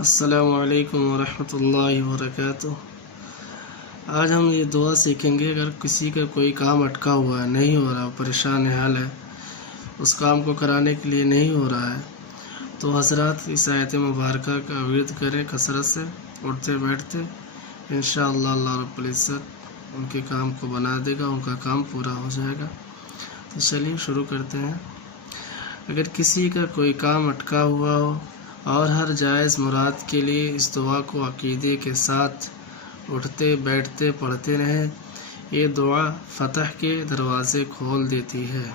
السلام علیکم ورحمۃ اللہ وبرکاتہ۔ آج ہم یہ دعا سیکھیں گے۔ اگر کسی کا کوئی کام اٹکا ہوا ہے، نہیں ہو رہا، پریشان حال ہے، اس کام کو کرانے کے لیے نہیں ہو رہا ہے، تو حضرات اس آیت مبارکہ کا ورد کریں کثرت سے، اٹھتے بیٹھتے، انشاءاللہ اللہ رب العزت ان کے کام کو بنا دے گا، ان کا کام پورا ہو جائے گا۔ تو چلیے شروع کرتے ہیں۔ اگر کسی کا کوئی کام اٹکا ہوا ہو اور ہر جائز مراد کے لیے اس دعا کو عقیدے کے ساتھ اٹھتے بیٹھتے پڑھتے رہیں، یہ دعا فتح کے دروازے کھول دیتی ہے۔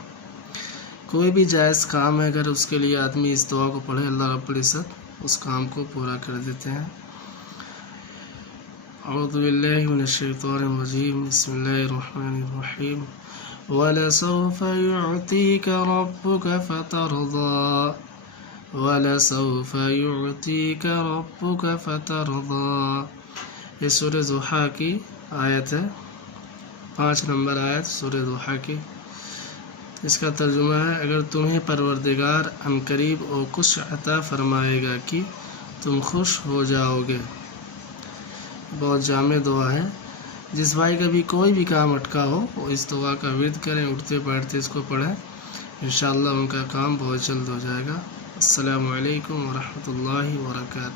کوئی بھی جائز کام ہے، اگر اس کے لیے آدمی اس دعا کو پڑھے، اللہ رب العزت اس کام کو پورا کر دیتے ہیں۔ اعوذ باللہ من الشیطان الرجیم، بسم اللہ الرحمن الرحیم۔ وَلَسَوْفَ يُعْطِيكَ رَبُّكَ فَتَرْضَىٰ وَلَسَوْفَ يُعْطِيكَ رَبُّكَ فَتَرْضَىٰ۔ یہ سورہ ضحیٰ کی آیت ہے، 5 نمبر آیت سورہ ضحیٰ کی۔ اس کا ترجمہ ہے، اگر تمہیں پروردگار عنقریب اور کچھ عطا فرمائے گا کہ تم خوش ہو جاؤ گے۔ بہت جامع دعا ہے۔ جس بھائی کا بھی کوئی بھی کام اٹکا ہو، وہ اس دعا کا ورد کریں، اٹھتے بیٹھتے اس کو پڑھیں، انشاءاللہ ان کا کام بہت جلد ہو جائے گا۔ السلام علیکم ورحمۃ اللہ وبرکاتہ۔